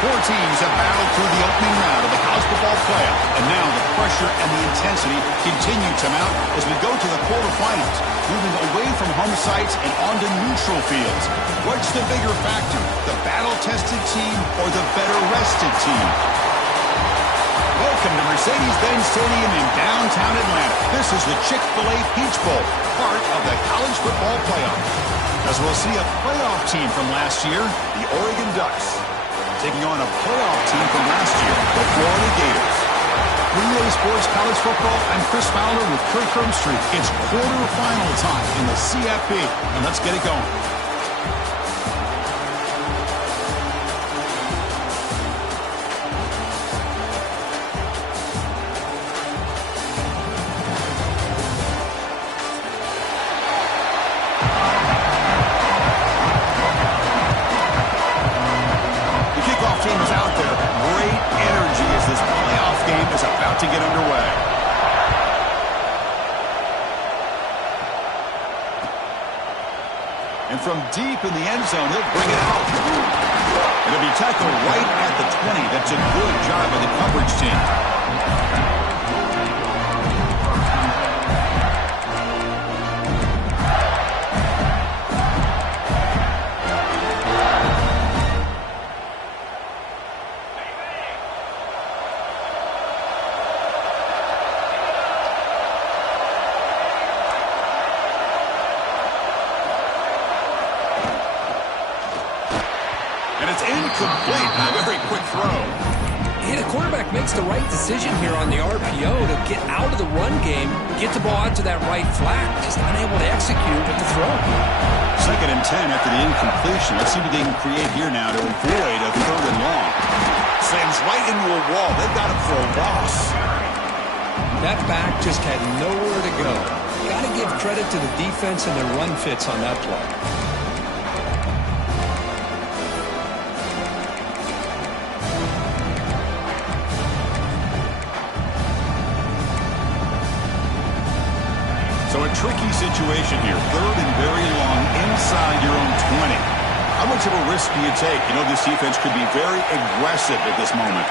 Four teams have battled through the opening round of the college football playoff, and now the pressure and the intensity continue to mount as we go to the quarterfinals, moving away from home sites and onto neutral fields. What's the bigger factor, the battle-tested team or the better-rested team? Welcome to Mercedes-Benz Stadium in downtown Atlanta. This is the Chick-fil-A Peach Bowl, part of the college football playoff. As we'll see a playoff team from last year, the Oregon Ducks, taking on a playoff team from last year, the Florida Gators. Relay Sports College Football, I'm Chris Fowler with Kirk Herbstreit. It's quarterfinal time in the CFP, and let's get it going. To get underway. And from deep in the end zone, he'll bring it out. It'll be tackled right at the 20. That's a good job of the coverage team. Incomplete. A very quick throw. Hey, the quarterback makes the right decision here on the RPO to get out of the run game, get the ball out to that right flat, just unable to execute with the throw. 2nd and 10 after the incompletion. Let's see what they can create here now to avoid a 3rd and long. Slams right into a wall. They got him for a loss. That back just had nowhere to go. Got to give credit to the defense and their run fits on that play. So a tricky situation here. 3rd and very long inside your own 20. How much of a risk do you take? You know, this defense could be very aggressive at this moment.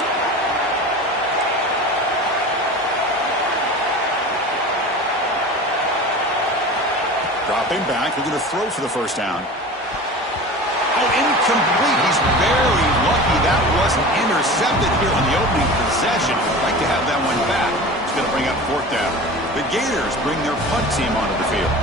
Dropping back, looking to throw for the first down. Oh, incomplete. He's very lucky that wasn't intercepted here on the opening possession. Like to have that one back. He's going to bring up 4th down. The Gators bring their punt team onto the field.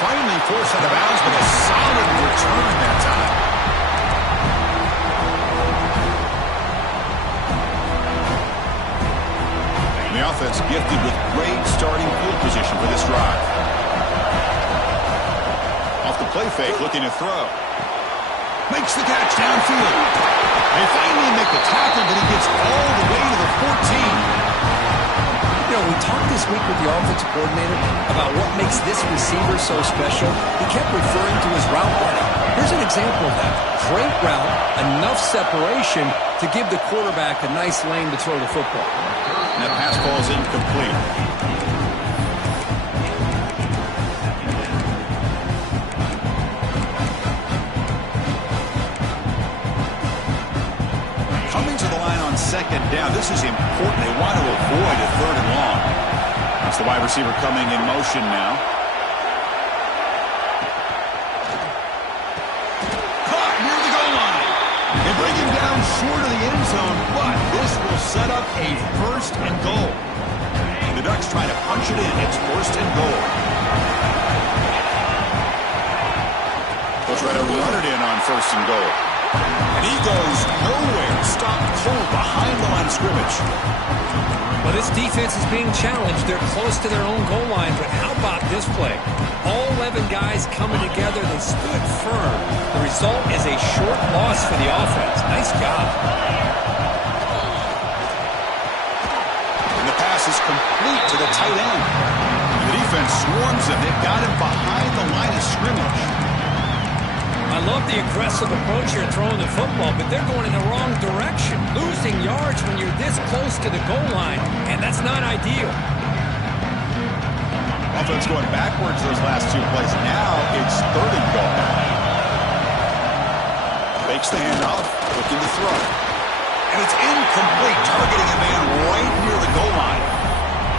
Finally forced out of bounds, but a solid return that time. And the offense gifted with great starting field position for this drive. Off the play fake, looking to throw. Makes the catch downfield. They finally make the tackle, but he gets all the way to the 14. You know, we talked this week with the offensive coordinator about what makes this receiver so special. He kept referring to his route running. Here's an example of that. Great route, enough separation to give the quarterback a nice lane to throw the football. And that pass ball is incomplete. On 2nd down. This is important. They want to avoid a 3rd and long. It's the wide receiver coming in motion now. Caught near the goal line. They bring him down short of the end zone, but this will set up a 1st and goal. And the Ducks try to punch it in. It's 1st and goal. They'll try to run it in on 1st and goal. And he goes nowhere. Stopped cold behind the line of scrimmage. Well, this defense is being challenged. They're close to their own goal line, but how about this play? All 11 guys coming together. They stood firm. The result is a short loss for the offense. Nice job. And the pass is complete to the tight end. And the defense swarms him. They've got him behind the line of scrimmage. I love the aggressive approach here throwing the football, but they're going in the wrong direction. Losing yards when you're this close to the goal line, and that's not ideal. Offense going backwards those last 2 plays. Now it's 3rd and goal. Fakes the handoff, looking to throw. And it's incomplete, targeting a man right near the goal line.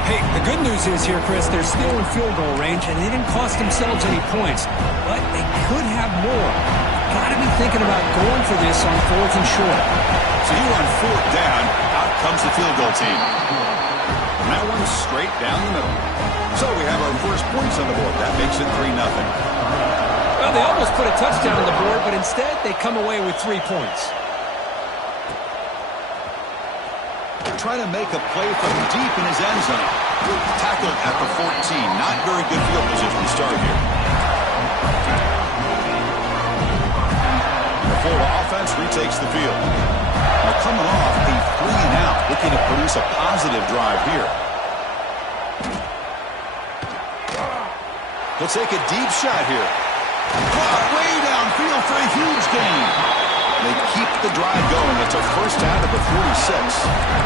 Hey, the good news is here, Chris, they're still in field goal range, and they didn't cost themselves any points. But they could have more. Got to be thinking about going for this on 4th and short. So you run 4th down, out comes the field goal team. And that one straight down the middle. So we have our first points on the board. That makes it 3-0. Well, they almost put a touchdown on the board, but instead they come away with 3 points. Trying to make a play from deep in his end zone. Tackled at the 14. Not very good field position to start here. The Florida offense retakes the field. Now coming off a 3-and-out, looking to produce a positive drive here. He'll take a deep shot here. Caught way downfield for a huge gain. They keep the drive going. It's a first down at the 46.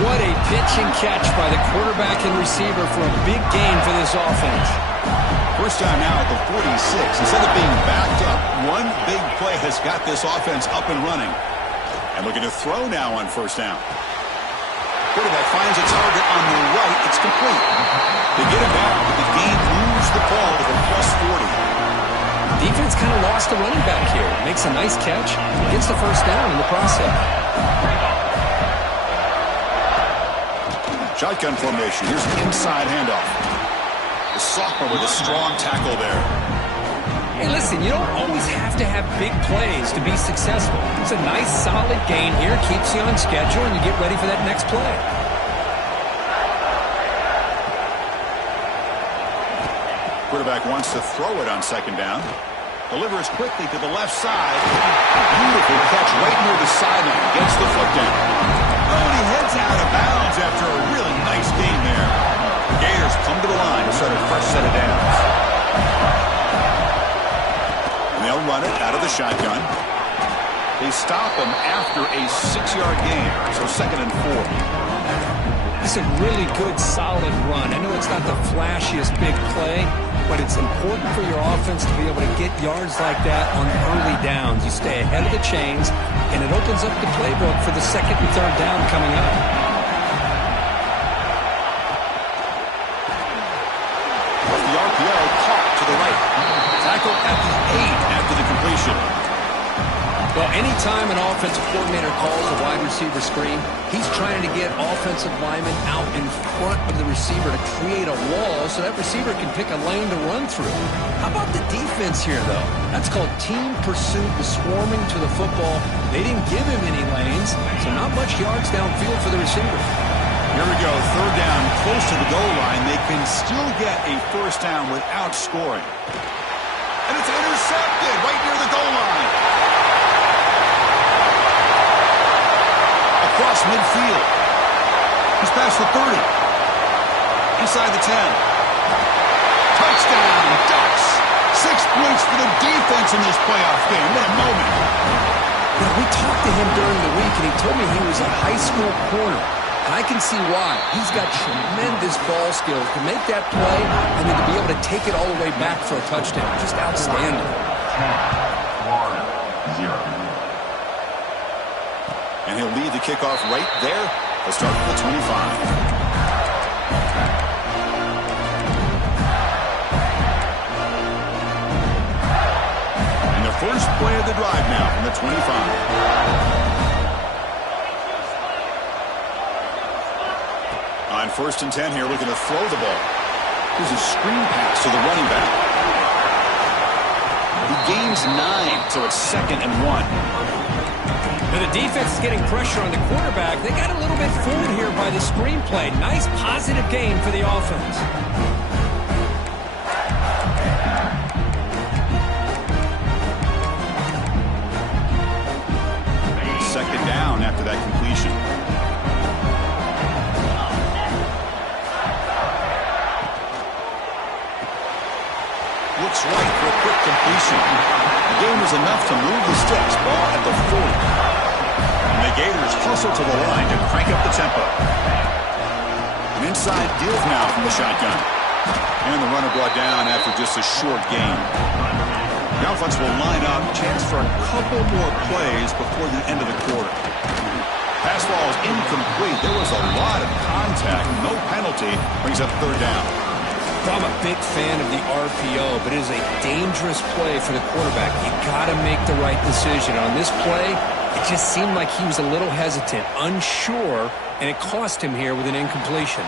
What a pitch and catch by the quarterback and receiver for a big gain for this offense. First down now at the 46. Instead of being backed up, one big play has got this offense up and running. And looking to throw now on first down. Quarterback finds a target on the right. It's complete. They get him back, but the game moves the ball to the +40. Defense kind of lost the running back here. Makes a nice catch. Gets the first down in the process. Shotgun formation. Here's an inside handoff. The sophomore with a strong tackle there. Hey, listen, you don't always have to have big plays to be successful. It's a nice, solid gain here. Keeps you on schedule, and you get ready for that next play. Quarterback wants to throw it on second down. Delivers quickly to the left side. Beautiful catch right near the sideline. Gets the foot down. Oh, and he heads out of bounds after a really nice gain there. The Gators come to the line to start a fresh set of downs. And they'll run it out of the shotgun. They stop him after a 6-yard gain, so 2nd and 4. It's a really good, solid run. I know it's not the flashiest big play, but it's important for your offense to be able to get yards like that on early downs. You stay ahead of the chains, and it opens up the playbook for the 2nd and 3rd down coming up. Off the RPO, caught to the right. Tackle at the 8 after the completion. Well, anytime an offensive coordinator calls a wide receiver screen, he's trying to get offensive linemen out in front of the receiver to create a wall so that receiver can pick a lane to run through. How about the defense here, though? That's called team pursuit, the swarming to the football. They didn't give him any lanes, so not much yards downfield for the receiver. Here we go, 3rd down, close to the goal line. They can still get a first down without scoring. And it's intercepted right near the goal line. Across midfield. He's past the 30. Inside the 10. Touchdown, Ducks. 6 points for the defense in this playoff game. What a moment. Now, we talked to him during the week, and he told me he was a high school corner. And I can see why. He's got tremendous ball skills to make that play and then to be able to take it all the way back for a touchdown. Just outstanding. Florida, 0. And he'll lead the kickoff right there. He'll start at the 25. And the first play of the drive now from the 25. On 1st and 10 here, looking to throw the ball. Here's a screen pass to the running back. He gains 9, so it's 2nd and 1. Now the defense is getting pressure on the quarterback. They got a little bit fooled here by the screenplay. Nice positive gain for the offense. Second down after that completion. Looks right for a quick completion. The game was enough to move the sticks. Ball at the 40. And the Gators hustle to the line to crank up the tempo. An inside give now from the shotgun. And the runner brought down after just a short gain. The offense will line up. Chance for a couple more plays before the end of the quarter. Pass ball is incomplete. There was a lot of contact. No penalty. Brings up third down. I'm a big fan of the RPO, but it is a dangerous play for the quarterback. You got to make the right decision. On this play, it just seemed like he was a little hesitant, unsure, and it cost him here with an incompletion.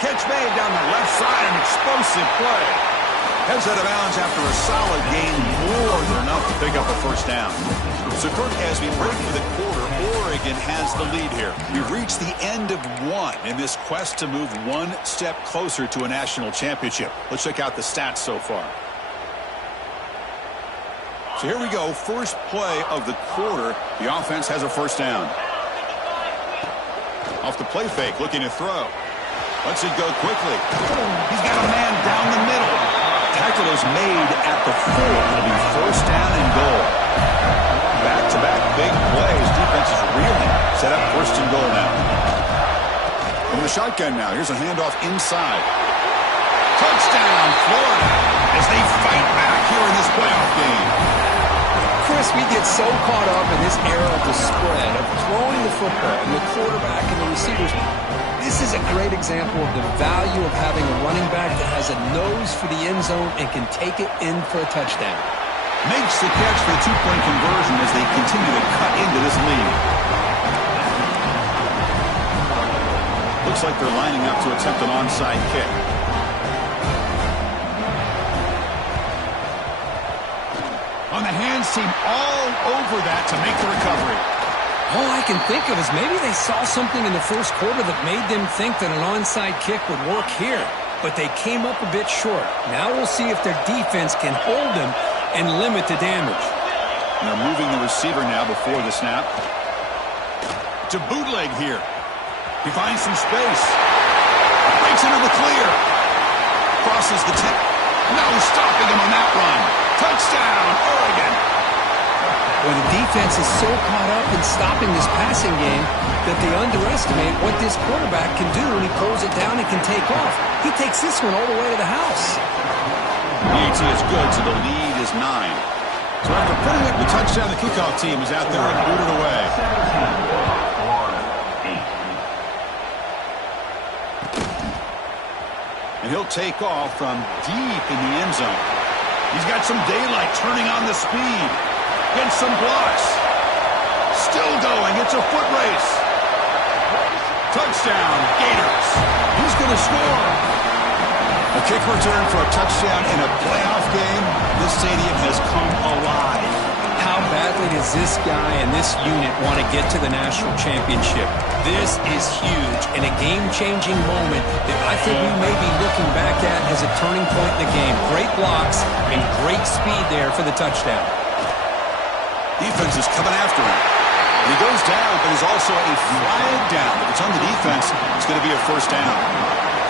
Catch made down the left side, an explosive play. Heads out of bounds after a solid gain, more than enough to pick up a first down. So, Kirk, as we break for the quarter, Oregon has the lead here. We've reached the end of one in this quest to move one step closer to a national championship. Let's check out the stats so far. So here we go, first play of the quarter. The offense has a first down. Off the play fake, looking to throw. Lets it go quickly. He's got a man down the middle. Tackle is made at the 4. It'll be first down and goal. Back-to-back big plays. Defense is reeling. Set up first and goal now. From the shotgun now. Here's a handoff inside. Touchdown, Florida, as they fight back here in this playoff game. Chris, we get so caught up in this era of the spread, of throwing the football, and the quarterback and the receivers. This is a great example of the value of having a running back that has a nose for the end zone and can take it in for a touchdown. Makes the catch for the two-point conversion as they continue to cut into this lead. Looks like they're lining up to attempt an onside kick. On the hands team all over that to make the recovery. All I can think of is maybe they saw something in the first quarter that made them think that an onside kick would work here. But they came up a bit short. Now we'll see if their defense can hold them and limit the damage. They're moving the receiver now before the snap. To bootleg here. He finds some space. Breaks into the clear. Crosses the 10. No stopping him on that run. Touchdown, Oregon. Well, the defense is so caught up in stopping this passing game that they underestimate what this quarterback can do when he pulls it down and can take off. He takes this one all the way to the house. The AT is good, so the lead is 9. So after putting up the touchdown, the kickoff team is out there and booted away. And he'll take off from deep in the end zone. He's got some daylight turning on the speed. Gets some blocks. Still going. It's a foot race. Touchdown, Gators. He's going to score. A kick return for a touchdown in a playoff game. This stadium has come alive. How badly does this guy and this unit want to get to the national championship? This is huge and a game-changing moment that I think we may be looking back at as a turning point in the game. Great blocks and great speed there for the touchdown. Defense is coming after him. He goes down, but there's also a flag down. If it's on the defense, it's going to be a first down.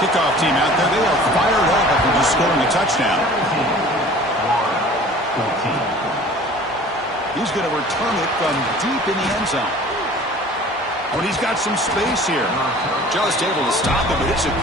Kickoff team out there, they are fired up after just scoring a touchdown. He's going to return it from deep in the end zone. But he's got some space here. Just able to stop it, but it's a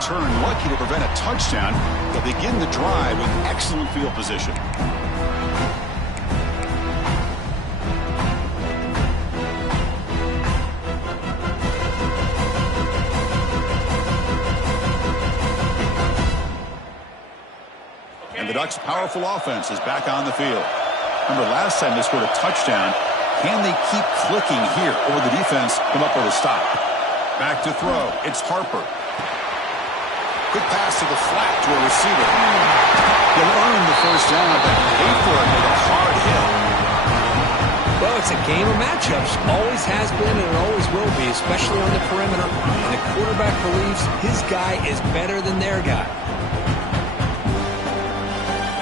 return, lucky to prevent a touchdown. They'll begin the drive with excellent field position. And the Ducks' powerful offense is back on the field. Remember, last time they scored a touchdown. Can they keep clicking here, or will the defense come up with a stop? Back to throw. It's Harper. Quick pass to the flat to a receiver. He'll earn the first down, but pay for it with a hard hit. Well, it's a game of matchups. Always has been and it always will be, especially on the perimeter. And the quarterback believes his guy is better than their guy.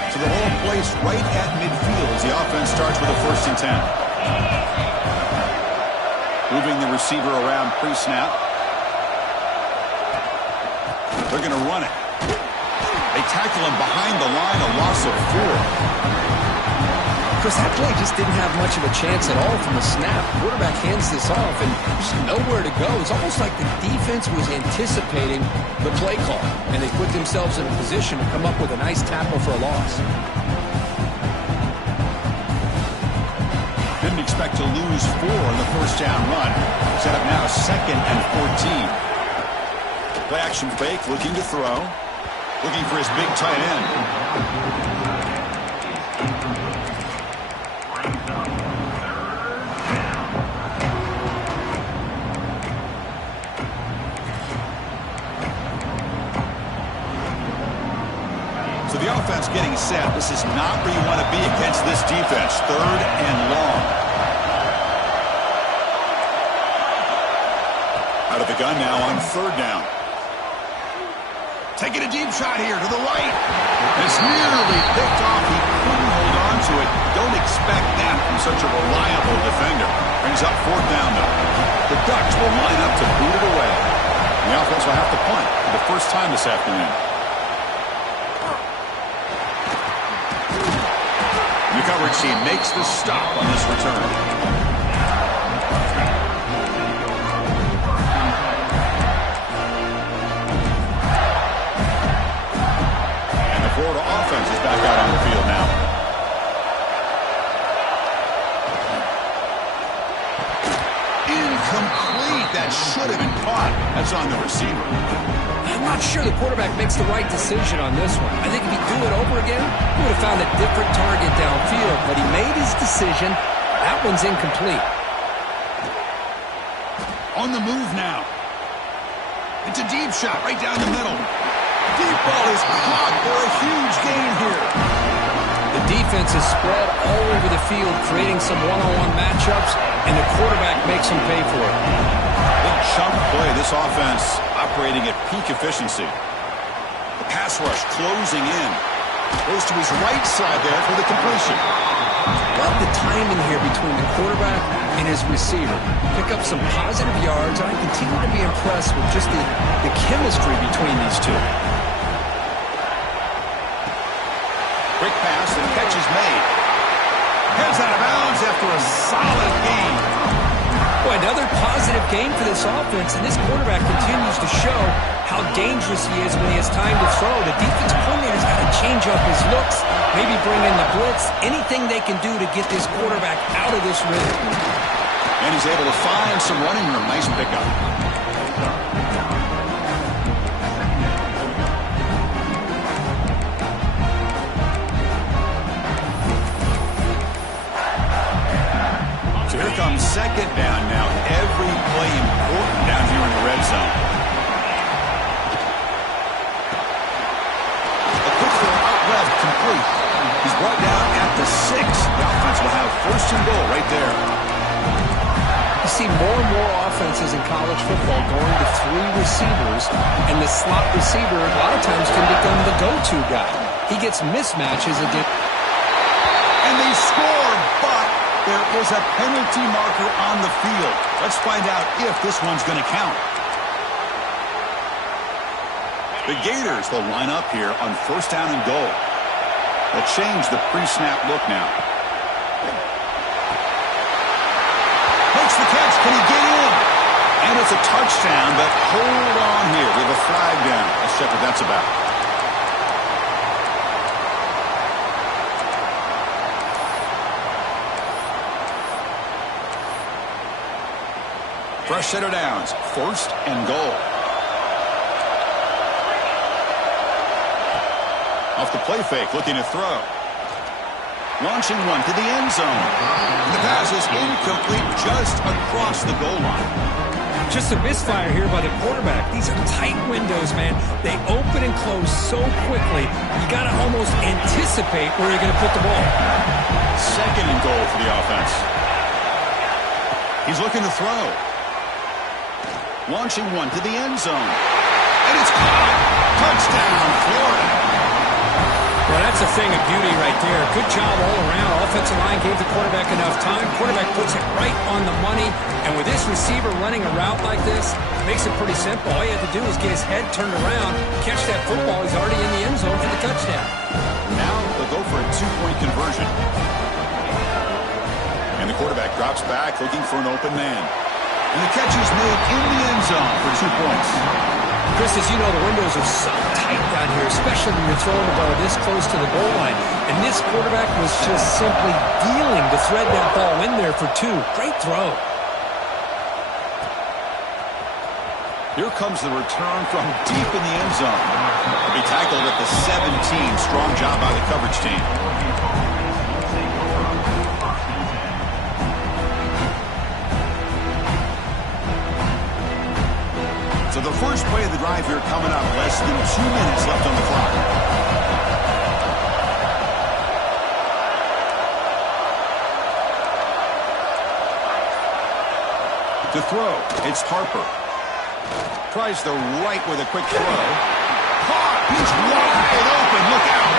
So the ball placed right at midfield as the offense starts with a 1st and 10. Moving the receiver around pre-snap. They're going to run it. They tackle him behind the line, a loss of 4. Chris, that play just didn't have much of a chance at all from the snap. The quarterback hands this off, and there's nowhere to go. It's almost like the defense was anticipating the play call, and they put themselves in a position to come up with a nice tackle for a loss. Didn't expect to lose 4 on the first down run. Set up now 2nd and 14. Play action fake, looking to throw. Looking for his big tight end. So the offense getting set. This is not where you want to be against this defense. 3rd and long. Out of the gun now on 3rd down. Taking a deep shot here to the right. It's nearly picked off. He couldn't hold on to it. Don't expect that from such a reliable defender. Brings up 4th down, though. The Ducks will line up to boot it away. And the offense will have to punt for the first time this afternoon. The coverage team makes the stop on this return. Florida offense is back out on the field now. Incomplete. That should have been caught. That's on the receiver. I'm not sure the quarterback makes the right decision on this one. I think if he'd do it over again, he would have found a different target downfield. But he made his decision. That one's incomplete. On the move now. It's a deep shot right down the middle. Deep ball is caught for a huge gain here. The defense is spread all over the field, creating some one-on-one matchups, and the quarterback makes them pay for it. Big chunk play. This offense operating at peak efficiency. The pass rush closing in. Goes to his right side there for the completion. Love the timing here between the quarterback and his receiver. Pick up some positive yards, and I continue to be impressed with just the chemistry between these two. Quick pass and catch is made. Heads out of bounds after a solid gain. Boy, another positive game for this offense, and this quarterback continues to show how dangerous he is when he has time to throw. The defense coordinator's got to change up his looks, maybe bring in the blitz, anything they can do to get this quarterback out of this rhythm. And he's able to find some running room. Nice pickup. Here comes 2nd down now. Every play important down here in the red zone. A quick throw out left, complete. He's brought down at the 6. The offense will have 1st and goal right there. You see more and more offenses in college football going to 3 receivers, and the slot receiver a lot of times can become the go-to guy. He gets mismatches against. And they scored, but there is a penalty marker on the field. Let's find out if this one's going to count. The Gators will line up here on 1st down and goal. They'll change the pre-snap look now. Makes the catch. Can he get in? And it's a touchdown, but hold on here. We have a flag down. Let's check what that's about. Fresh set of downs. 1st and goal. Off the play fake, looking to throw. Launching one to the end zone. The pass is incomplete just across the goal line. Just a misfire here by the quarterback. These are tight windows, man. They open and close so quickly. You got to almost anticipate where you're going to put the ball. 2nd and goal for the offense. He's looking to throw. Launching one to the end zone. And it's caught. Touchdown, Florida. Well, that's a thing of beauty right there. Good job all around. Offensive line gave the quarterback enough time. Quarterback puts it right on the money. And with this receiver running a route like this, makes it pretty simple. All you have to do is get his head turned around, catch that football. He's already in the end zone for the touchdown. Now they'll go for a 2-point conversion. And the quarterback drops back looking for an open man. And the catch is made in the end zone for 2 points. Chris, as you know, the windows are so tight down here, especially when you're throwing the ball this close to the goal line. And this quarterback was just simply dealing to thread that ball in there for 2. Great throw. Here comes the return from deep in the end zone. He'll be tackled at the 17. Strong job by the coverage team. So the first play of the drive here coming up. Less than 2 minutes left on the clock. To throw, it's Harper. Tries the right with a quick throw. Caught! He's wide open. Look out!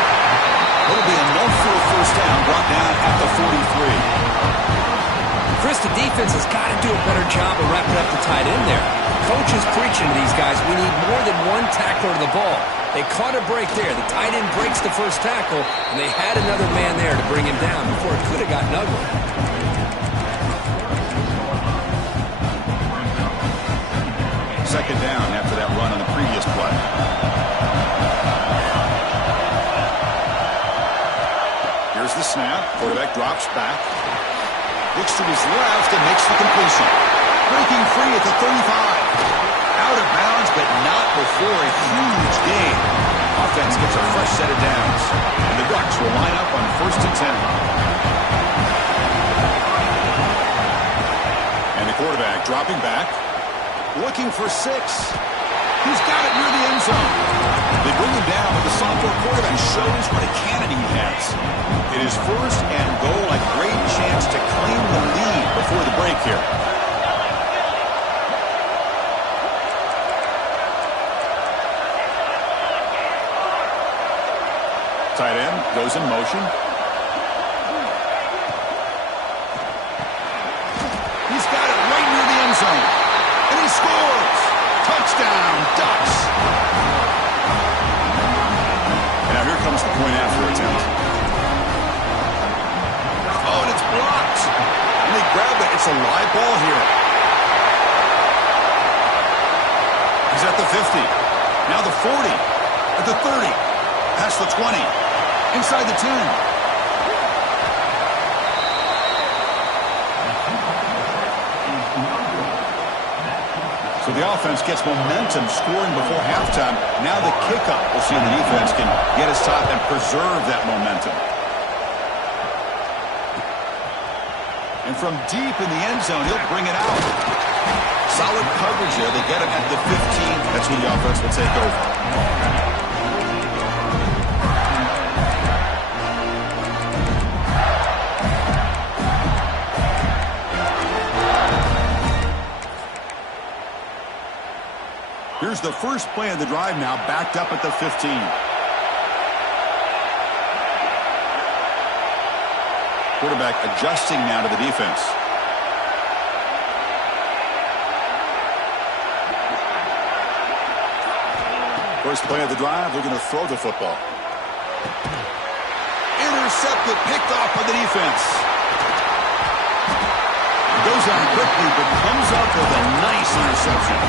It'll be enough for a first down. Brought down at the 43. Chris, the defense has got to do a better job of wrapping up the tight end there. Coach is preaching to these guys, we need more than one tackler to the ball. They caught a break there. The tight end breaks the first tackle, and they had another man there to bring him down before it could have gotten ugly. Second down after that run on the previous play. Here's the snap. Quarterback drops back. Looks to his left and makes the completion. Breaking free at the 35. Out of bounds, but not before a huge gain. Offense gets a fresh set of downs. And the Ducks will line up on 1st and 10. And the quarterback dropping back. Looking for 6. He's got it near the end zone. They bring him down, but the sophomore quarterback shows what a cannon he has. It is 1st and goal, a great chance to claim the lead before the break here. Tight end goes in motion. He's got it right near the end zone. And he scores! Touchdown, Ducks! And now here comes the point after attempt. Oh, and it's blocked. And they grab it. It's a live ball here. He's at the 50. Now the 40. At the 30. Past the 20. Inside the 10. So the offense gets momentum scoring before halftime. Now the kickoff. We'll see if the defense can get his top and preserve that momentum. And from deep in the end zone, he'll bring it out. Solid coverage there. They get him at the 15. That's when the offense will take over. Here's the first play of the drive now, backed up at the 15. Quarterback adjusting now to the defense. First play of the drive, they're going to throw the football. Intercepted, picked off by the defense. Goes out quickly, but comes up with a nice interception. interception.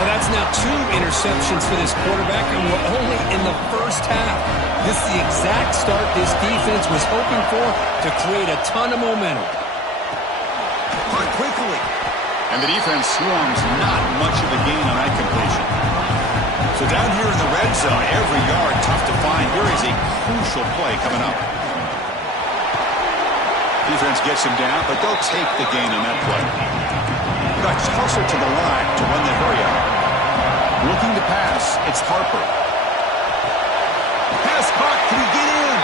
Well, that's now 2 interceptions for this quarterback, and we're only in the first half. This is the exact start this defense was hoping for to create a ton of momentum. Caught quickly. And the defense swarms not much of a gain on that completion. So down here in the red zone, every yard tough to find. Here is a crucial play coming up. Defense gets him down, but they'll take the gain on that play. Ducks hustle to the line to run the hurry up. Looking to pass, it's Harper. Pass caught, can he get in?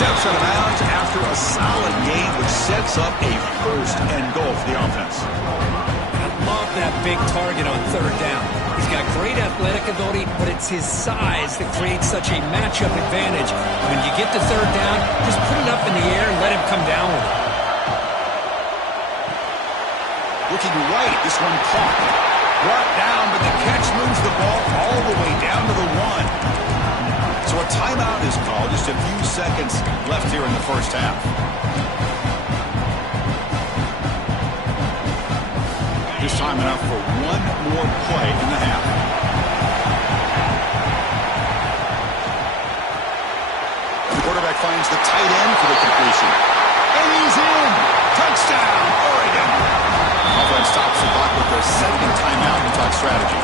Steps out of bounds after a solid gain, which sets up a first and goal for the offense. I love that big target on 3rd down. He's got great athletic ability, but it's his size that creates such a matchup advantage. When you get to 3rd down, just put it up in the air and let him come down with it. Looking right, this one caught. Brought down, but the catch moves the ball all the way down to the 1. So a timeout is called. Just a few seconds left here in the first half. This time enough for one more play in the half. The quarterback finds the tight end for the completion. And he's in! Touchdown, Oregon! Offense stops the clock with their 2nd timeout to talk strategy.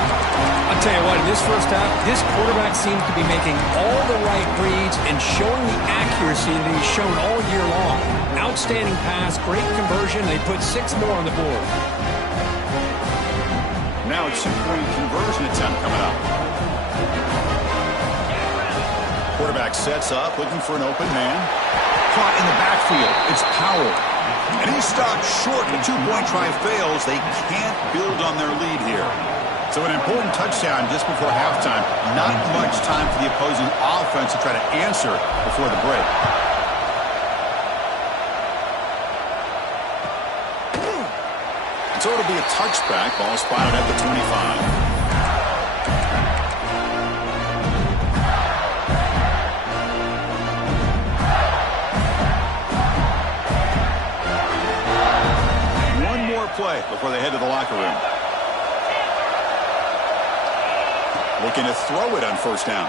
I'll tell you what, in this first half, this quarterback seems to be making all the right reads and showing the accuracy that he's shown all year long. Outstanding pass, great conversion. They put 6 more on the board. Now a 2-point conversion attempt coming up. Quarterback sets up, looking for an open man. Caught in the backfield. It's Powell. And he stopped short. The 2-point try fails. They can't build on their lead here. So an important touchdown just before halftime. Not much time for the opposing offense to try to answer before the break. So it'll be a touchback. Ball spotted at the 25. Play before they head to the locker room. Looking to throw it on 1st down.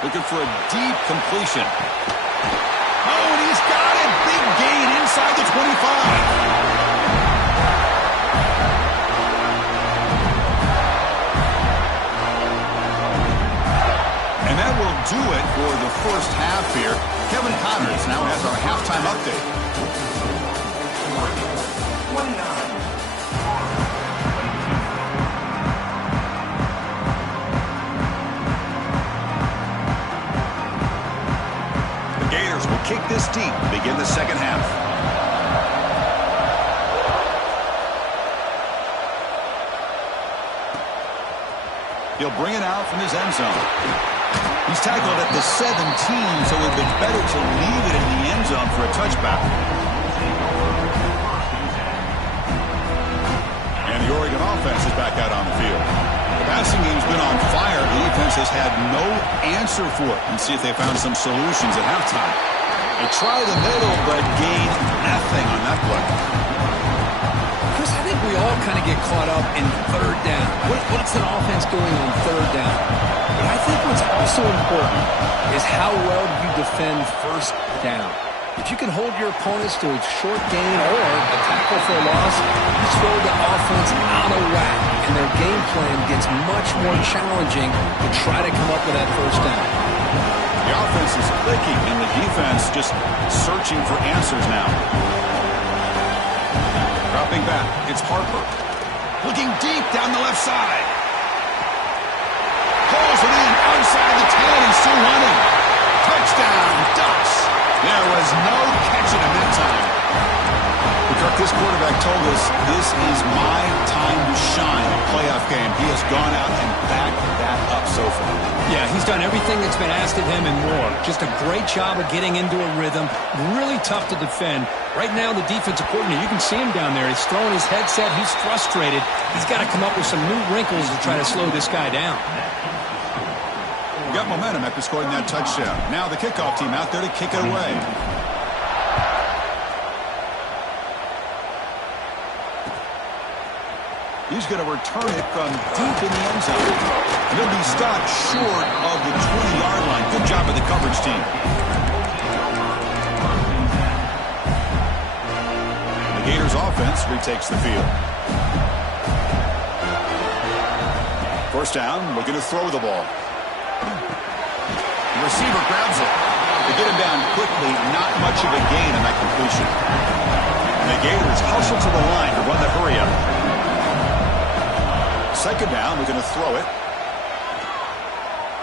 Looking for a deep completion. Oh, and he's got it. Big gain inside the 25. And that will do it for the first half here. Kevin Connors now has our halftime update. The Gators will kick this deep to begin the second half. He'll bring it out from his end zone. He's tackled at the 17, so it would be better to leave it in the end zone for a touchback. And the Oregon offense is back out on the field. The passing game's been on fire. The defense has had no answer for it. And see if they found some solutions at halftime. They try the middle, but gain nothing on that play. Chris, I think we all kind of get caught up in 3rd down. What's an offense doing on 3rd down? But I think what's also important is how well you defend 1st down. If you can hold your opponents to a short gain or a tackle for a loss, you throw the offense out of whack, and their game plan gets much more challenging to try to come up with that 1st down. The offense is clicking, and the defense just searching for answers now. Dropping back, it's Harper. Looking deep down the left side. Pulls it in outside the 10 and still running. Touchdown, Ducks. There was no catching him that time. Because this quarterback told us this is my time to shine. A playoff game. He has gone out and backed that up so far. Yeah, he's done everything that's been asked of him and more. Just a great job of getting into a rhythm. Really tough to defend. Right now, the defensive coordinator, you can see him down there. He's throwing his headset. He's frustrated. He's got to come up with some new wrinkles to try to slow this guy down. Got momentum after scoring that touchdown. Now the kickoff team out there to kick it away. He's going to return it from deep in the end zone. And he'll be stopped short of the 20-yard line. Good job of the coverage team. The Gators offense retakes the field. First down, looking to throw the ball. The receiver grabs it. They get him down quickly, not much of a gain on that completion. And the Gators hustle to the line to run the hurry up. Second down, we're going to throw it.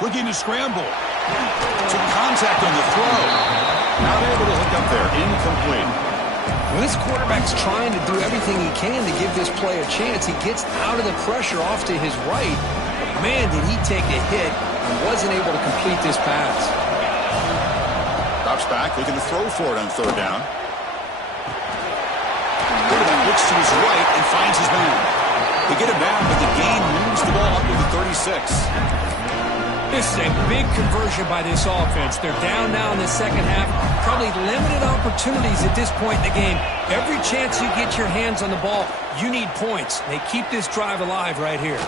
Looking to scramble. Took contact on the throw. Not able to hook up there. Incomplete. Well, this quarterback's trying to do everything he can to give this play a chance. He gets out of the pressure off to his right. But man, did he take a hit and wasn't able to complete this pass. Drops back, looking to throw for it on third down. Quarterback looks to his right and finds his man. They get him down, but the gain moves the ball up to the 36. This is a big conversion by this offense. They're down now in the second half. Probably limited opportunities at this point in the game. Every chance you get your hands on the ball, you need points. They keep this drive alive right here.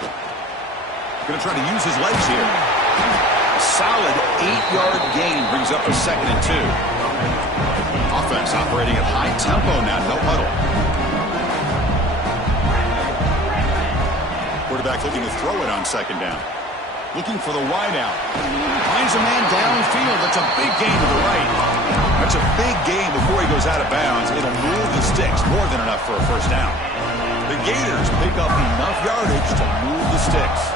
Going to try to use his legs here. A solid 8-yard gain brings up a 2nd and 2. Offense operating at high tempo now. No huddle. Quarterback looking to throw it on second down. Looking for the wide out. Finds a man downfield. That's a big gain to the right. That's a big gain before he goes out of bounds. It'll move the sticks. More than enough for a first down. The Gators pick up enough yardage to move the sticks.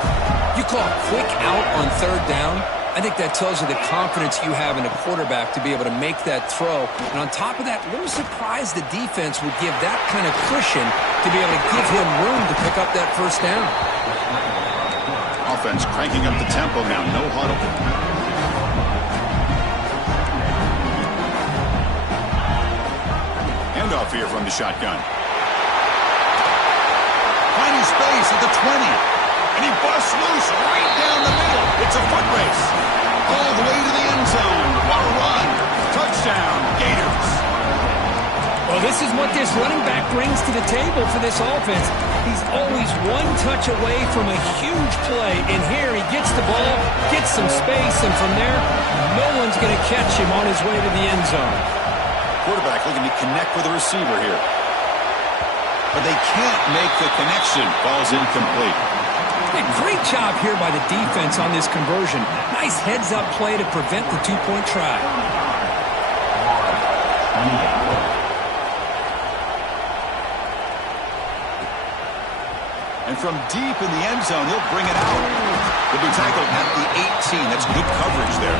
You call a quick out on third down. I think that tells you the confidence you have in a quarterback to be able to make that throw. And on top of that, a little surprised the defense would give that kind of cushion to be able to give him room to pick up that first down. Offense cranking up the tempo now. No huddle. Handoff here from the shotgun. Finding space at the 20. And he busts loose right down the middle. It's a foot race. All the way to the end zone. What a run. Touchdown, Gators. Well, this is what this running back brings to the table for this offense. He's always one touch away from a huge play. And here he gets the ball, gets some space, and from there, no one's going to catch him on his way to the end zone. Quarterback looking to connect with the receiver here. But they can't make the connection. Ball's incomplete. Hey, great job here by the defense on this conversion. Nice heads-up play to prevent the two-point try. And from deep in the end zone, he'll bring it out. He'll be tackled at the 18. That's good coverage there.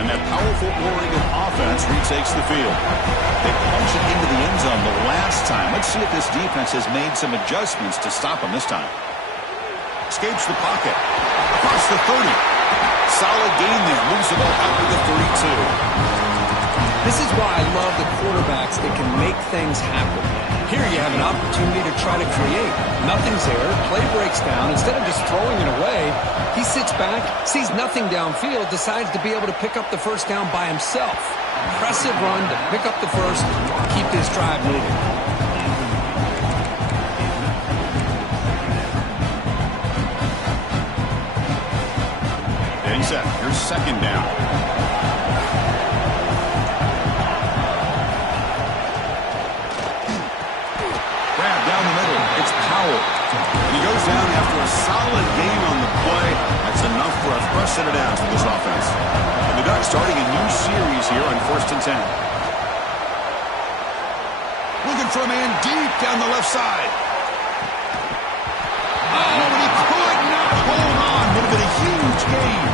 And that powerful Oregon offense retakes the field. They punch it into the end zone the last time. Let's see if this defense has made some adjustments to stop them this time. Escapes the pocket. Across the 30. Solid gain there. Moves the ball out to the 32. This is why I love the quarterbacks that can make things happen. Here you have an opportunity to try to create. Nothing's there. Play breaks down. Instead of just throwing it away, he sits back, sees nothing downfield, decides to be able to pick up the first down by himself. Impressive run to pick up the first, keep this drive moving. Getting set. Here's second down. Grab down the middle. It's Powell. And he goes down after a solid gain on the play. That's enough for a fresh set of downs for this offense. And the Ducks starting a new series here on 1st and 10. Looking for a man deep down the left side. Oh, but he could not hold on. Would have been a huge gain.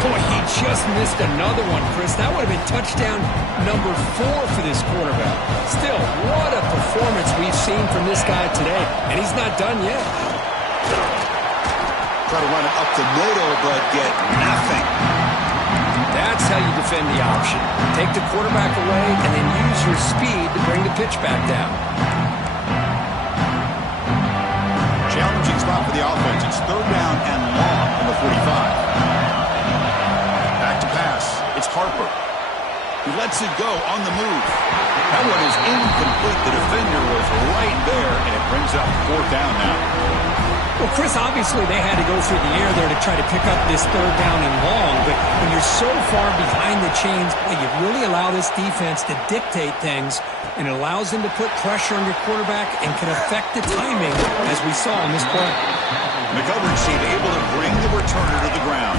Boy, he just missed another one, Chris. That would have been touchdown number 4 for this quarterback. Still, what a performance we've seen from this guy today. And he's not done yet. Try to run it up the middle, but get nothing. That's how you defend the option. Take the quarterback away and then use your speed to bring the pitch back down. Challenging spot for the offense. It's third down and long on the 45. Back to pass. It's lets it go on the move. That one is incomplete. The defender was right there, and it brings up fourth down now. Well, Chris, obviously they had to go through the air there to try to pick up this third down and long, but when you're so far behind the chains, well, you really allow this defense to dictate things, and it allows them to put pressure on your quarterback and can affect the timing, as we saw in this play. The coverage team able to bring the returner to the ground.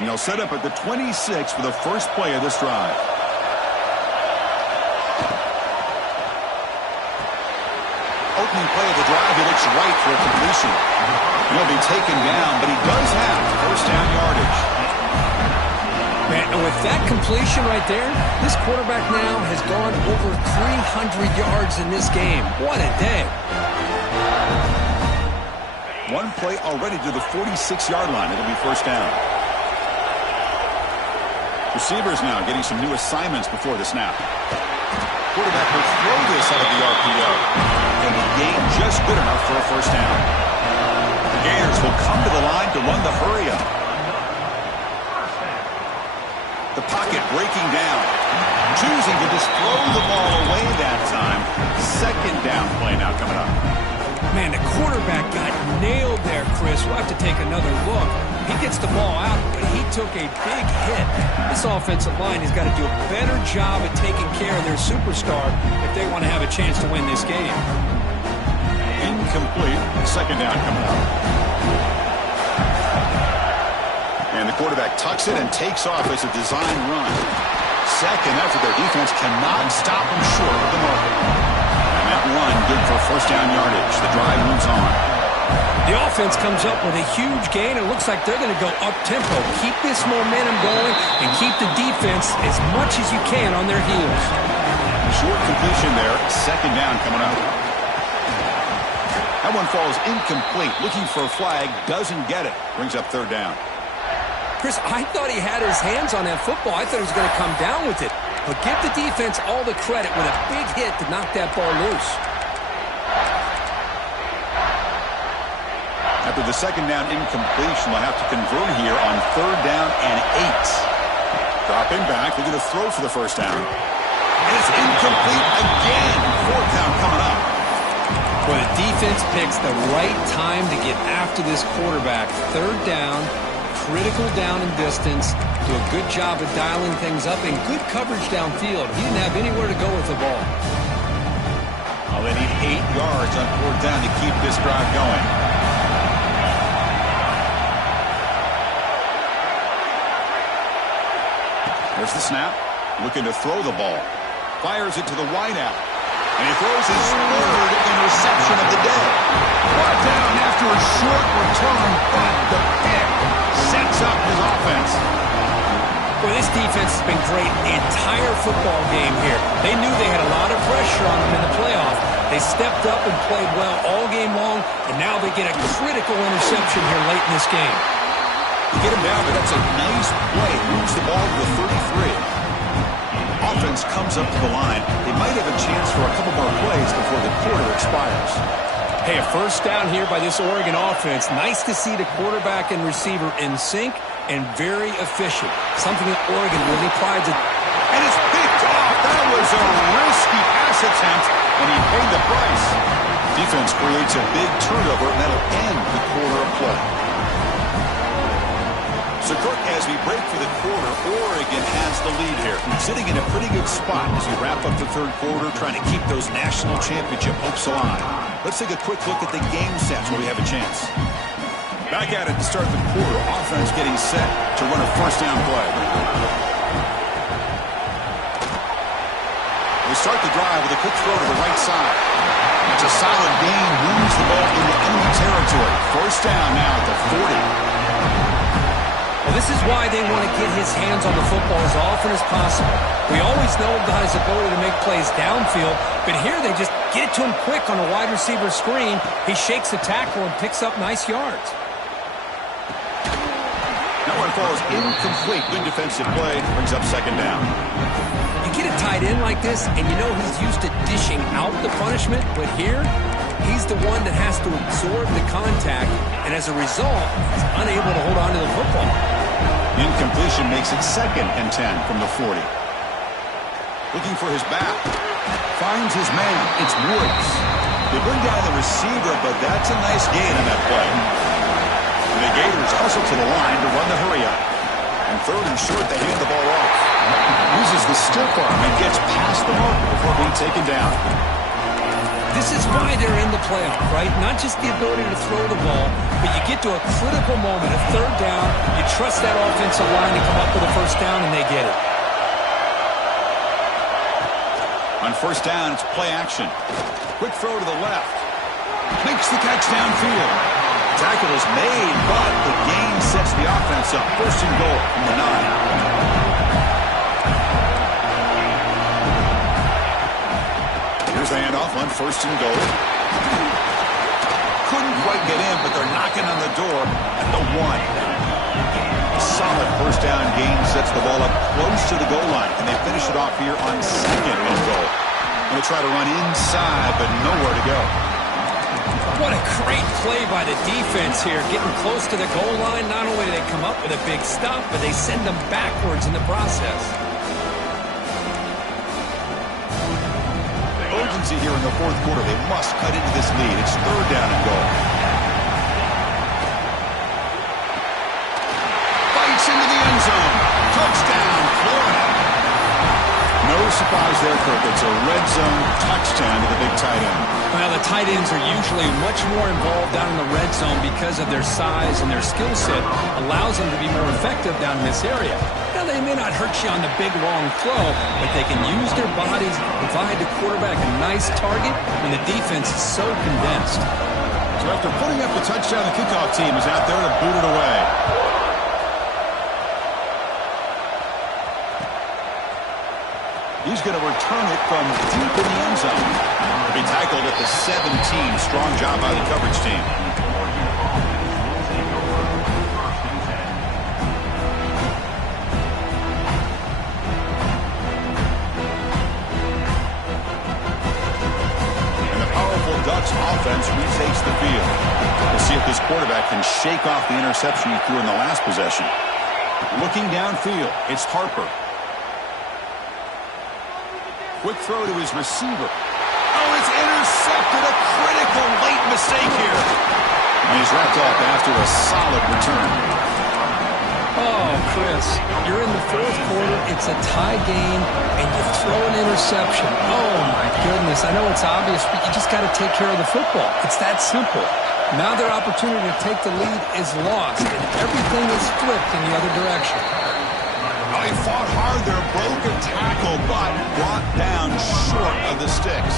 And they'll set up at the 26 for the first play of this drive. Opening play of the drive, he looks right for a completion. He'll be taken down, but he does have first down yardage. Man, and with that completion right there, this quarterback now has gone over 300 yards in this game. What a day. One play already to the 46-yard line. It'll be first down. Receivers now getting some new assignments before the snap. Quarterback will throw this out of the RPO. And the gain just good enough for a first down. The Gators will come to the line to run the hurry up. The pocket breaking down. Choosing to just throw the ball away that time. Second down play now coming up. Man, the quarterback got nailed there, Chris. We'll have to take another look. He gets the ball out, but he took a big hit. This offensive line has got to do a better job at taking care of their superstar if they want to have a chance to win this game. Incomplete. Second down coming up. And the quarterback tucks it and takes off as a design run. Second effort, their defense cannot stop him short of the market. And that run good for first down yardage. The drive moves on. The offense comes up with a huge gain. It looks like they're going to go up-tempo. Keep this momentum going and keep the defense as much as you can on their heels. Short completion there. Second down coming up. That one falls incomplete. Looking for a flag. Doesn't get it. Brings up third down. Chris, I thought he had his hands on that football. I thought he was going to come down with it. But give the defense all the credit with a big hit to knock that ball loose. After the second down incompletion, they'll have to convert here on third down and 8. Dropping back, they're going to throw for the first down. And it's incomplete again. Fourth down coming up. Well, the defense picks the right time to get after this quarterback. Third down, critical down and distance. Do a good job of dialing things up and good coverage downfield. He didn't have anywhere to go with the ball. Oh, they need 8 yards on fourth down to keep this drive going. There's the snap. Looking to throw the ball. Fires it to the wideout. And he throws his third interception of the day. Brought down after a short return, but the pick sets up his offense. Well, this defense has been great the entire football game here. They knew they had a lot of pressure on them in the playoff. They stepped up and played well all game long, and now they get a critical interception here late in this game. You get him down, but that's a nice play. Moves the ball to the 33. Offense comes up to the line. They might have a chance for a couple more plays before the quarter expires. Hey, a first down here by this Oregon offense. Nice to see the quarterback and receiver in sync and very efficient. Something that Oregon really prides it. And it's picked off. That was a risky pass attempt, and he paid the price. Defense creates a big turnover, and that'll end the quarter of play. So, Kirk, as we break for the quarter, Oregon has the lead here. Sitting in a pretty good spot as we wrap up the third quarter, trying to keep those national championship hopes alive. Let's take a quick look at the game sets where we have a chance. Back at it to start the quarter. Offense getting set to run a first down play. They start the drive with a quick throw to the right side. It's a solid gain. Moves the ball into enemy territory. First down now at the 40. Well, this is why they want to get his hands on the football as often as possible. We always know about his ability to make plays downfield, but here they just get it to him quick on a wide receiver screen. He shakes the tackle and picks up nice yards. That one falls incomplete. Good defensive play. Brings up second down. You get a tight end like this, and you know he's used to dishing out the punishment, but here, he's the one that has to absorb the contact, and as a result, he's unable to hold on to the football. Incompletion makes it 2nd and 10 from the 40. Looking for his back. Finds his man. It's Woods. They bring down the receiver, but that's a nice gain on that play. And the Gators hustle to the line to run the hurry-up. And 3rd and short, they hand the ball off. Uses the stiff arm and gets past the mark before being taken down. This is why they're in the playoff, right? Not just the ability to throw the ball, but you get to a critical moment, a 3rd down, you trust that offensive line to come up with a 1st down, and they get it. On 1st down, it's play action. Quick throw to the left. Makes the catch downfield. Tackle is made, but the gain sets the offense up. 1st and goal from the 9. Here's the handoff on 1st and goal. Couldn't quite get in, but they're knocking on the door at the 1. A solid 1st down gain sets the ball up close to the goal line, and they finish it off here on 2nd and goal. They'll try to run inside, but nowhere to go. What a great play by the defense here, getting close to the goal line. Not only do they come up with a big stop, but they send them backwards in the process. Urgency here in the 4th quarter. They must cut into this lead. It's 3rd down and goal. Bites into the end zone. Touchdown, Florida. No surprise there, Kirk. It's a red zone touchdown to the big tight end. Well, the tight ends are usually much more involved down in the red zone because of their size and their skill set allows them to be more effective down in this area. Now, they may not hurt you on the big, long throw, but they can use their bodies to provide the quarterback a nice target when the defense is so condensed. So after putting up the touchdown, the kickoff team is out there to boot it away. He's going to return it from deep in the end zone. He'll be tackled at the 17. Strong job by the coverage team. And the powerful Ducks offense retakes the field. We'll see if this quarterback can shake off the interception he threw in the last possession. Looking downfield, it's Harper. Quick throw to his receiver. Oh, it's intercepted. A critical late mistake here. And he's wrapped up after a solid return. Oh, Chris, you're in the 4th quarter. It's a tie game, and you throw an interception. Oh, my goodness. I know it's obvious, but you just got to take care of the football. It's that simple. Now their opportunity to take the lead is lost, and everything is flipped in the other direction. Oh, he fought hard there, broke a tackle, but brought down short of the sticks.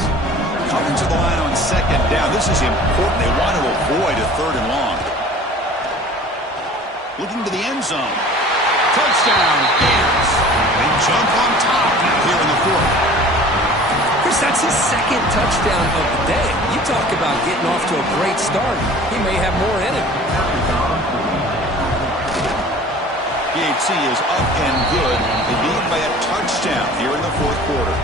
Coming to the line on 2nd down. This is important. They want to avoid a 3rd and long. Looking to the end zone. Touchdown, Gators. They jump on top now here in the 4th. Chris, that's his 2nd touchdown of the day. You talk about getting off to a great start. He may have more in him. PHC is up and good. They lead by a touchdown here in the 4th quarter.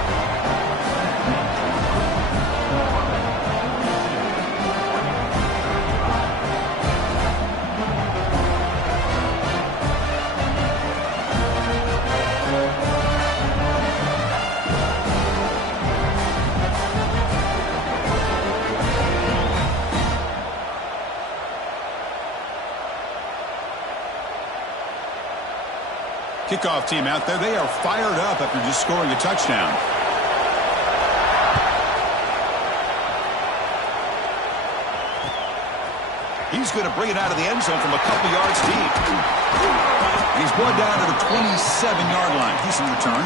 Kickoff team out there. They are fired up after just scoring a touchdown. He's going to bring it out of the end zone from a couple yards deep. He's brought down to the 27-yard line. Decent return.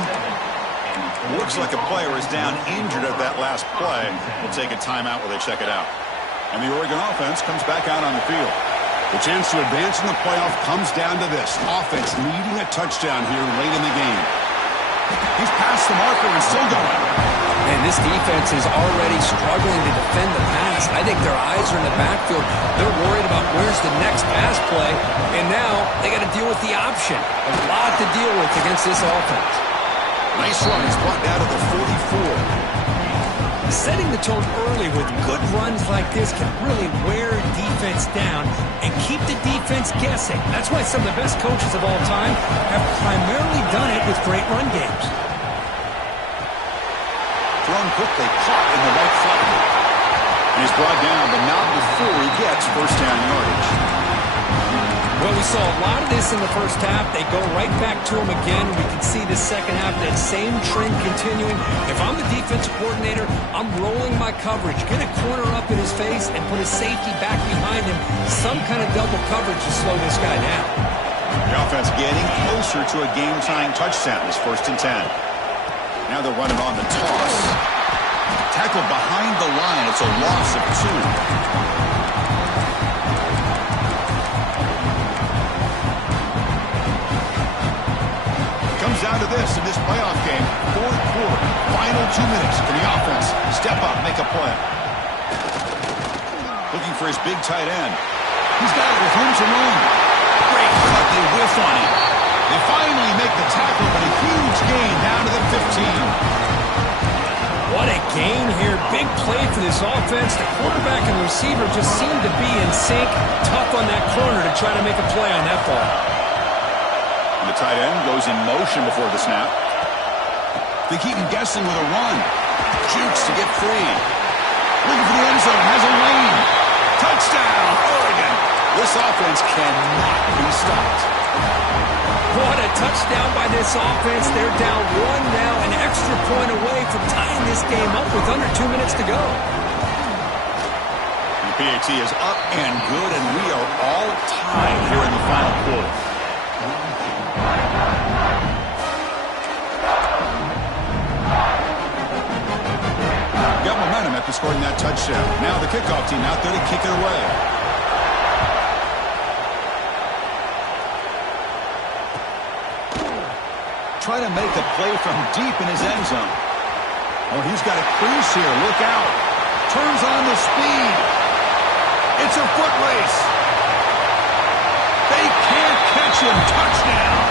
Looks like a player is down injured at that last play. We'll take a timeout while they check it out. And the Oregon offense comes back out on the field. The chance to advance in the playoff comes down to this. Offense needing a touchdown here late in the game. He's past the marker and still going. And this defense is already struggling to defend the pass. I think their eyes are in the backfield. They're worried about where's the next pass play. And now they got to deal with the option. A lot to deal with against this offense. Nice run. He's brought down to the 44. Setting the tone early with good runs like this can really wear defense down and keep the defense guessing. That's why some of the best coaches of all time have primarily done it with great run games. Thrown quickly, caught in the right flat. And he's brought down, but not before he gets first down yardage. Well, we saw a lot of this in the first half. They go right back to him again. We can see the second half, that same trend continuing. If I'm the defensive coordinator, I'm rolling my coverage. Get a corner up in his face and put his safety back behind him. Some kind of double coverage to slow this guy down. The offense getting closer to a game-tying touchdown. This 1st and 10. Now they're running on the toss. Tackled behind the line. It's a loss of 2. Down to this in this playoff game. 4th quarter. Final 2 minutes for the offense. Step up, make a play. Looking for his big tight end. He's got it with room to run. Great cut. They whiff on him. They finally make the tackle, but a huge gain down to the 15. What a gain here. Big play for this offense. The quarterback and receiver just seem to be in sync. Tough on that corner to try to make a play on that ball. The tight end goes in motion before the snap. They keep him guessing with a run. Jukes to get free. Looking for the end zone. Has a lane. Touchdown, Oregon. This offense cannot be stopped. What a touchdown by this offense. They're down 1 now, an extra point away from tying this game up with under 2 minutes to go. The PAT is up and good, and we are all tied here in the final quarter. Got momentum after scoring that touchdown. Now the kickoff team out there to kick it away. Try to make a play from deep in his end zone. Oh, he's got a crease here. Look out. Turns on the speed. It's a foot race. They can't catch him. Touchdown.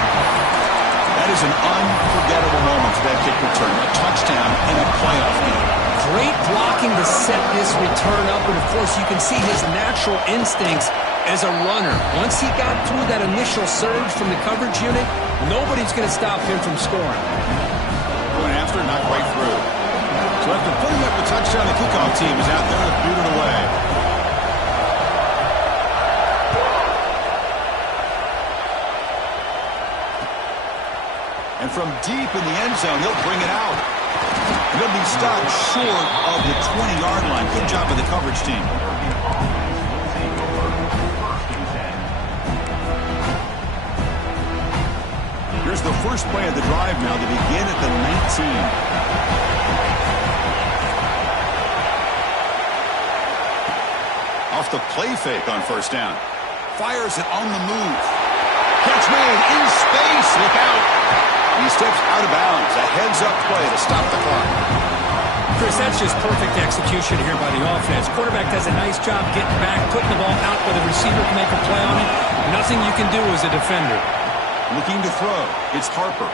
That is an unforgettable moment for that kick return. A touchdown in a playoff game. Great blocking to set this return up, and of course you can see his natural instincts as a runner. Once he got through that initial surge from the coverage unit, nobody's going to stop him from scoring. Going after, not quite through. So after putting up the touchdown, the kickoff team is out there to boot it away. And from deep in the end zone, he'll bring it out. He'll be stopped short of the 20-yard line. Good job by the coverage team. Here's the first play of the drive now. They begin at the 19. Off the play fake on first down. Fires it on the move. Catch made in space. Look out. He steps out of bounds. A heads-up play to stop the clock. Chris, that's just perfect execution here by the offense. Quarterback does a nice job getting back, putting the ball out where the receiver can make a play on it. Nothing you can do as a defender. Looking to throw. It's Harper.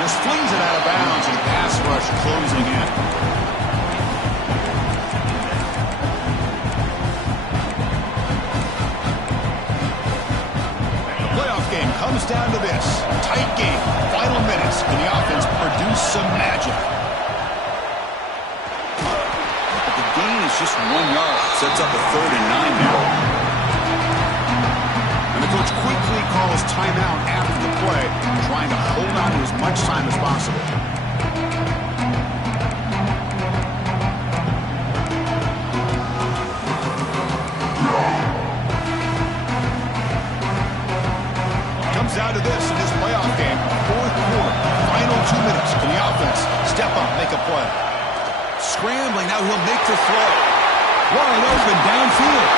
Just flings it out of bounds, and pass rush closing in. The playoff game comes down to this. Tight game. Final minutes. Can the offense produce some magic? But the gain is just 1 yard. Sets up a 3rd and 9 now. Coach quickly calls timeout after the play, trying to hold on to as much time as possible. Comes down to this in this playoff game. 4th quarter, final 2 minutes. Can the offense step up, make a play? Scrambling, now he'll make the throw. Wide open downfield.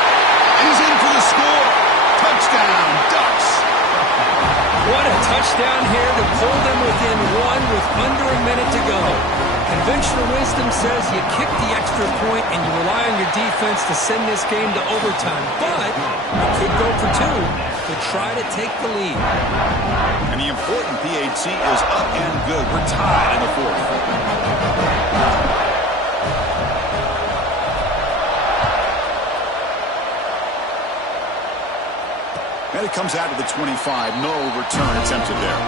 And he's in for the score. Touchdown, Ducks. What a touchdown here to pull them within one with under a minute to go. Conventional wisdom says you kick the extra point and you rely on your defense to send this game to overtime. But you could go for two to try to take the lead. And the important PAT is up and good. We're tied in the fourth. And it comes out to the 25. No return attempted there.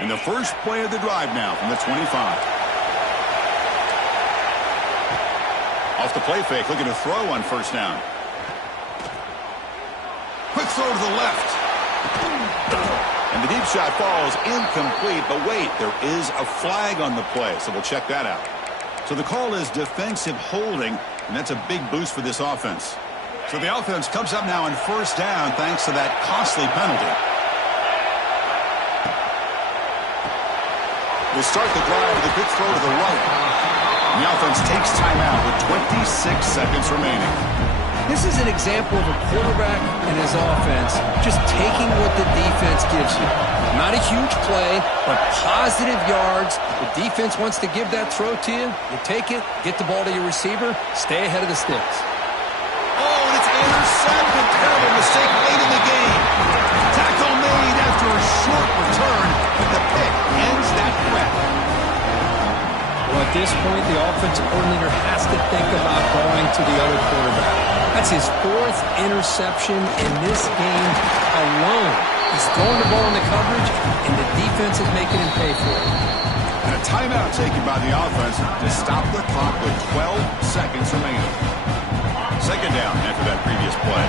And the first play of the drive now from the 25. Off the play fake, looking to throw on first down. Quick throw to the left. And the deep shot falls incomplete. But wait, there is a flag on the play, so we'll check that out. So the call is defensive holding, and that's a big boost for this offense. So the offense comes up now on first down thanks to that costly penalty. They start the drive with a quick throw to the right. And the offense takes timeout with 26 seconds remaining. This is an example of a quarterback and his offense just taking what the defense gives you. Not a huge play, but positive yards. The defense wants to give that throw to you. You take it, get the ball to your receiver, stay ahead of the sticks. Oh, and it's intercepted. Terrible mistake late in the game. Tackle made after a short return, but the pick ends that threat. Well, at this point, the offensive coordinator has to think about going to the other quarterback. That's his fourth interception in this game alone. He's throwing the ball in the coverage, and the defense is making him pay for it. And a timeout taken by the offense to stop the clock with 12 seconds remaining. Second down after that previous play.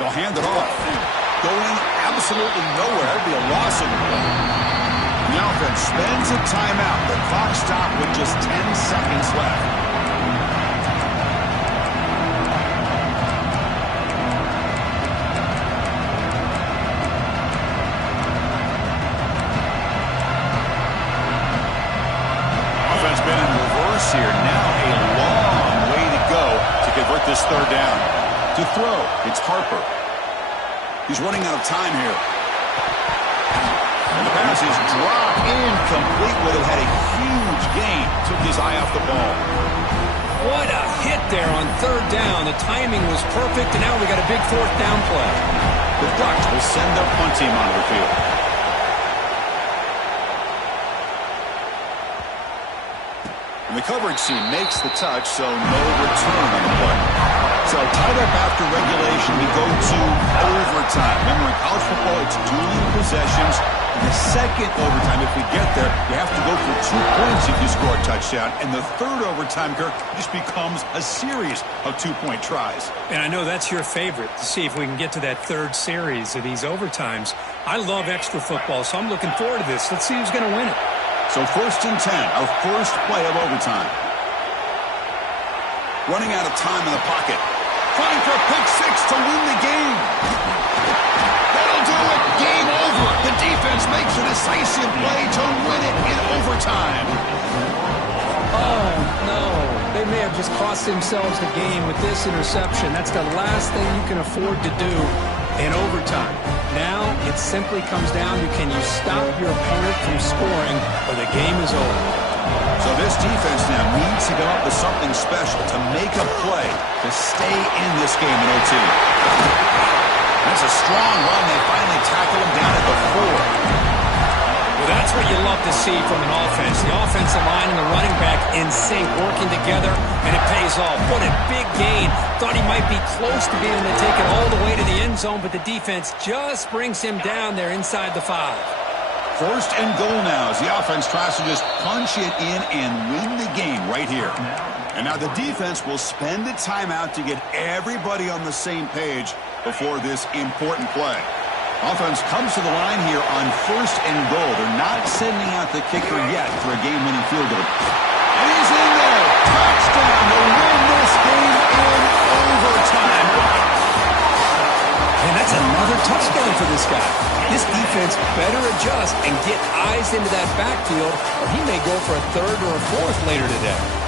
They'll hand it off. Going absolutely nowhere. That'd be a loss of the play. The offense spends a timeout. The clock stopped with just 10 seconds left. Offense been in reverse here. Now a long way to go to convert this third down. To throw, it's Harper. He's running out of time here. And the pass is dropped incomplete. Would have had a huge gain. Took his eye off the ball. What a hit there on third down. The timing was perfect, and now we got a big fourth down play. The Ducks will send their punt team onto the field. And the coverage team makes the touch, so no return on the play. So tied up after regulation, we go to overtime. Remember, in college football, it's dueling possessions. In the second overtime, if we get there, you have to go for 2 points if you score a touchdown. And the third overtime, Kirk, this becomes a series of 2-point tries. And I know that's your favorite, to see if we can get to that third series of these overtimes. I love extra football, so I'm looking forward to this. Let's see who's going to win it. So 1st and 10, our first play of overtime. Running out of time in the pocket. Trying for a pick six to win the game. That'll do it. Game over. The defense makes a decisive play to win it in overtime. Oh, no. They may have just cost themselves the game with this interception. That's the last thing you can afford to do in overtime. Now it simply comes down to, can you stop your opponent from scoring, or the game is over. So this defense now needs to come up with something special to make a play to stay in this game in OT. That's a strong run. They finally tackle him down at the 4. Well, that's what you love to see from an offense. The offensive line and the running back in sync, working together, and it pays off. What a big gain. Thought he might be close to being able to take it all the way to the end zone, but the defense just brings him down there inside the 5. 1st and goal now as the offense tries to just punch it in and win the game right here. And now the defense will spend a timeout to get everybody on the same page before this important play. Offense comes to the line here on 1st and goal. They're not sending out the kicker yet for a game-winning field goal. And he's in there. Touchdown to win this game in overtime. And that's another touchdown for this guy. This defense better adjust and get eyes into that backfield, or he may go for a 3rd or a 4th later today.